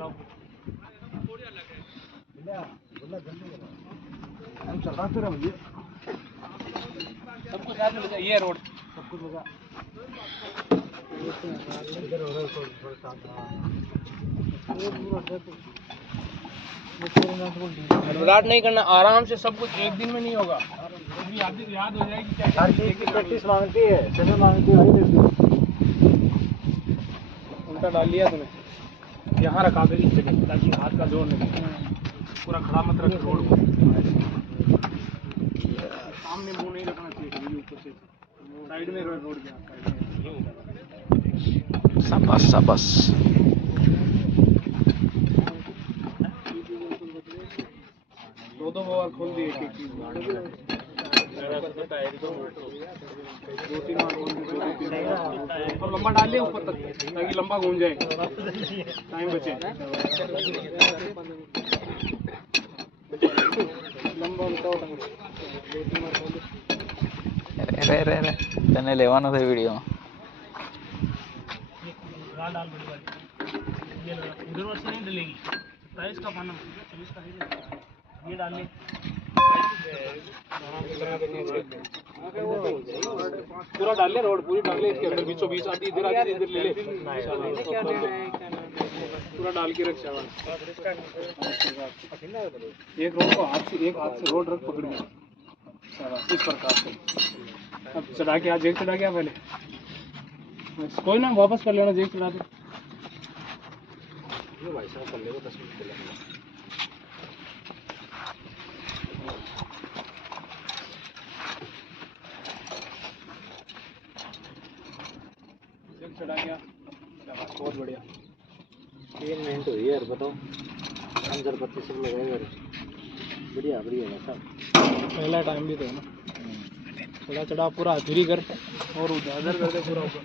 हम चल रहा तेरा मुझे सब कुछ याद में ये रोड सब कुछ लगा इधर हो रहा है थोड़ा सा घबराहट नहीं करना, आराम से सब कुछ एक दिन में नहीं होगा। याद हो जाएगी क्या हर चीज की प्रैक्टिस मांगती है, समय मांगती है। उल्टा डाल लिया तूने, यहाँ रखा कर इस जगह ताकि हाथ का जोर नहीं, पूरा खड़ा मत रख रोड को। सामने मुंह नहीं रखना चाहिए, ऊपर से साइड में रोड गया। शाबाश शाबाश। दो बार खोल दिए, एक चीज 2-3 बार खोल दिए, और लंबा डाल लिया ऊपर तक ताकि लंबा घूम जाए, टाइम बचे। लंबा रे तने लेवानो थे वीडियो में डाल बड़ी वाली ये उधर वर्ष नहीं डलेगी, प्राइस का पाना 24 का ये डाल ले। पूरा डाल ले, रोड पूरी डाल ले, इसके अंदर बीचों बीच आती इधर आती इधर ले ले, पूरा डाल के रख। एक रोड को हाथ से, एक हाथ से रोड रख पकड़ में, इस प्रकार से। अब चढ़ा के, आज जेक चढ़ा गया पहले, कोई ना वापस कर लेना, जेक चढ़ा दो। ये भाई साहब कर ले 10 मिनट के लिए जेक चढ़ा गया, बहुत बढ़िया। 3 मिनट हुई यार, बताओ 50-25 सब लगाएगा। बढ़िया बढ़िया वैसा पहला टाइम भी तो है ना। चढ़ा चढ़ा पूरा अधूरी कर और उधर कर दे पूरा ऊपर।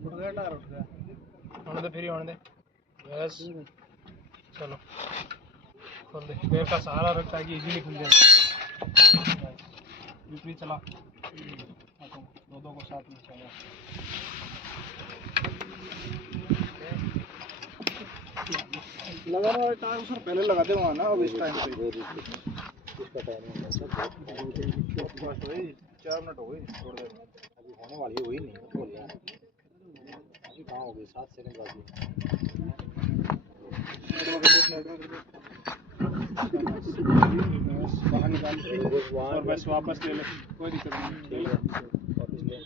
उठ गया टायर, उठ गया, होने दे फिर होने दे बस। चलो खोल दे, पैर का सहारा रखता है कि इजीली खुल जाए। ऊपरी चला, दो को साथ में चला। लगाने वाले टाइम सर पहले लगा दे वहाँ ना, अब इस टाइम पे इसका टाइम है 4 मिनट हो गए, छोड़ दे अभी होने वाली हुई नहीं बोल यार, अभी कहाँ हो गई 7 सेकंड बाकी। बाहर निकाल और बस वापस ले ले, कोई दिक्कत नहीं, वापस ले।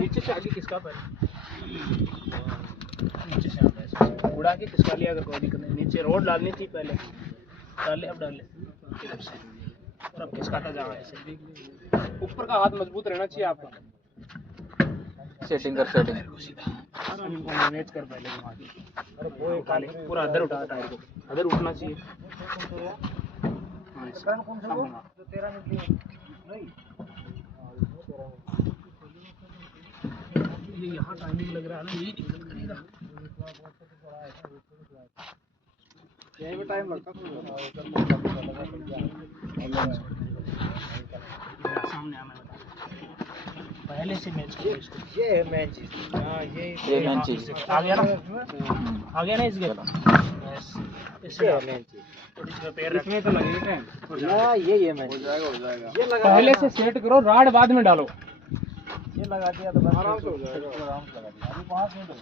नीचे से आगे किसका पैर, नीचे से आता है, उड़ा के किसका लिया अगर कोई दिक्कत नहीं। नीचे रोड डालनी थी पहले, डाल ले, अब डाल ले इधर से, और अब खिसकाता जा रहा है ऐसे। ऊपर का हाथ मजबूत रहना चाहिए आपका। सेटिंग कर, सेटिंग इनको मैनेज कर पहले घुमा के। अरे वो काले पूरा अंदर उठा, टायर को अंदर उठना चाहिए। ये यहाँ टाइमिंग लग रहा है ना, यही दिक्कत करेगा। यही भी टाइम लगता है, सामने आना बता पहले से मैच करो इसको। ये है मेन चीज, हां ये मेन चीज आ गया ना, आ गया ना इसके बस, इससे मेन चीज इसमें पैर रखने तो लगेगा टाइम। हां ये मेन हो जाएगा, हो जाएगा। ये लगा पहले से सेट करो, राड बाद में डालो। ये लगा दिया तो बस आराम से हो जाएगा, आराम से लगा दिया। अभी 5 मिनट हो गए।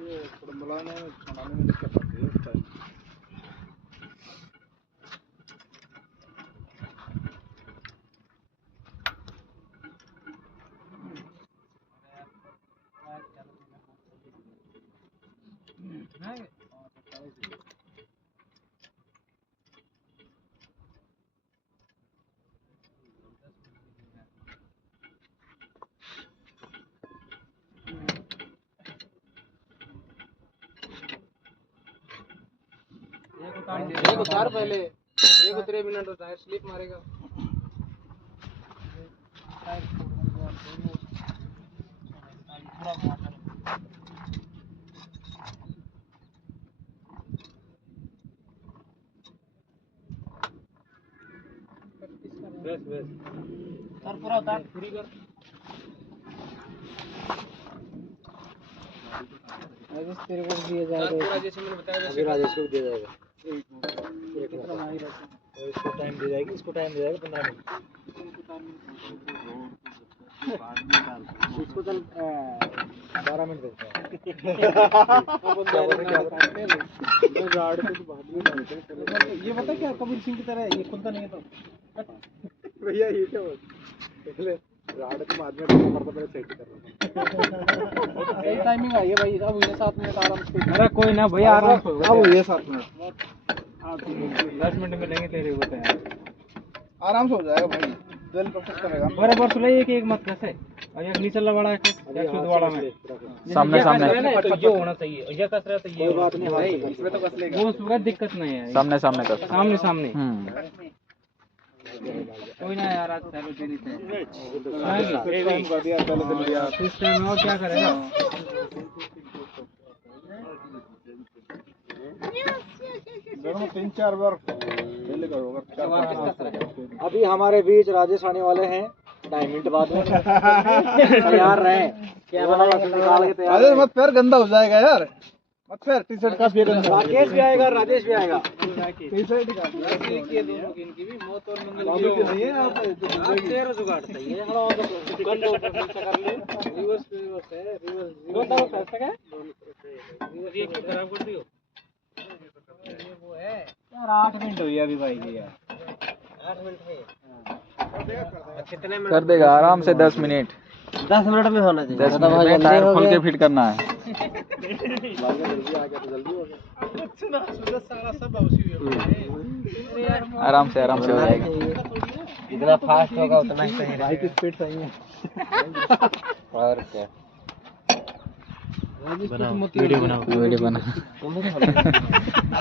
थोड़ा मिलाने में छुड़ाने में दिक्कत आती है उस टाइम। एक उतार पहले, एक उतरे बिना तो टायर स्लिप मारेगा। कर पूरा उतार पूरी कर तेरे को दिया जाएगा जैसे मैंने बताया वैसे राजेश को दिया जाएगा और इसको टाइम दे जाएगी इसको टाइम दे जाएगा 15 मिनट इसको चल 12 मिनट देते हैं ये पता क्या कबीर सिंह की तरह है ये खुलता नहीं है तो भैया ये क्या पहले राड के बाद में पड़ता पहले सेट कर रहा सही टाइमिंग आई है भाई अब ये 7 मिनट आराम से अरे कोई ना भैया आराम से अब ये 7 मिनट 10 मिनट में लेंगे तेरे को यार आराम से हो जाएगा भाई दिल प्रोसेस करेगा बराबर सुले एक मत कैसे और ये नीचे वाला है शुद्ध वाला में सामने सामने तो ये होना चाहिए ये कस रहा है ये बात नहीं भाई इसमें तो कस लेगा वो उसमें दिक्कत नहीं है सामने सामने कर सामने सामने कोई ना यार आज चलो देनी थे कुछ टाइम और क्या करेगा दोनों 3-4 बार अभी हमारे बीच राजेश आने वाले हैं 2 मिनट बाद में तैयार रहे क्या निकाल के तैयार अरे मत पैर गंदा हो जाएगा यार मत पैर टी शर्ट का फिर गंदा राकेश भी आएगा राजेश भी आएगा टी शर्ट का ये दोनों इनकी भी मौत और मंगल की नहीं है आप तेरा जुगाड़ सही है थोड़ा और गंदा कर ले रिवर्स है रिवर्स दो पैसा क्या रिवर्स ये खराब कर दियो वो है यार 8 मिनट हुई अभी भाई जी यार 8 मिनट है कितने मिनट कर देगा आराम से 10 मिनट 10 मिनट में होना चाहिए 10 मिनट में टायर खोल के फिट करना है जल्दी आ गया तो जल्दी हो गया सुना सूरज सारा सब उसी में आराम से हो जाएगा जितना फास्ट होगा उतना ही सही बाइक की स्पीड सही है और क्या वीडियो बनाओ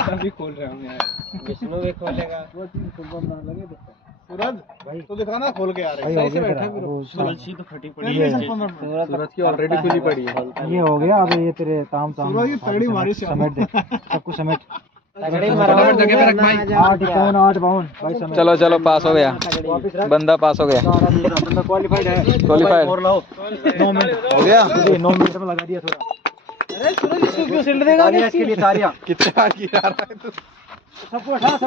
अभी खोल रहा हूँ यार विष्णु भी खोलेगा वो चीज सुबह ना लगे सूरज भाई तो दिखाना खोल के आ रहे सही से बैठा करो सूरज सी तो फटी पड़ी है सूरज की ऑलरेडी खुली पड़ी है ये हो गया अब ये तेरे ताम सूरज की तगड़ी मारी से समेट दे सब कुछ समेट तगड़ी मारो जगह पे रख भाई 8 पाउंड भाई समेट चलो चलो पास हो गया वापस रख बंदा पास हो गया बंदा क्वालीफाइड है क्वालीफाइड और लाओ 9 मिनट हो गया 9 मिनट में लगा दिया थोड़ा अरे सूरज इसको क्यों सिल देगा इसके लिए तारियां कितने बार गिरा रहा है तू सबको उठा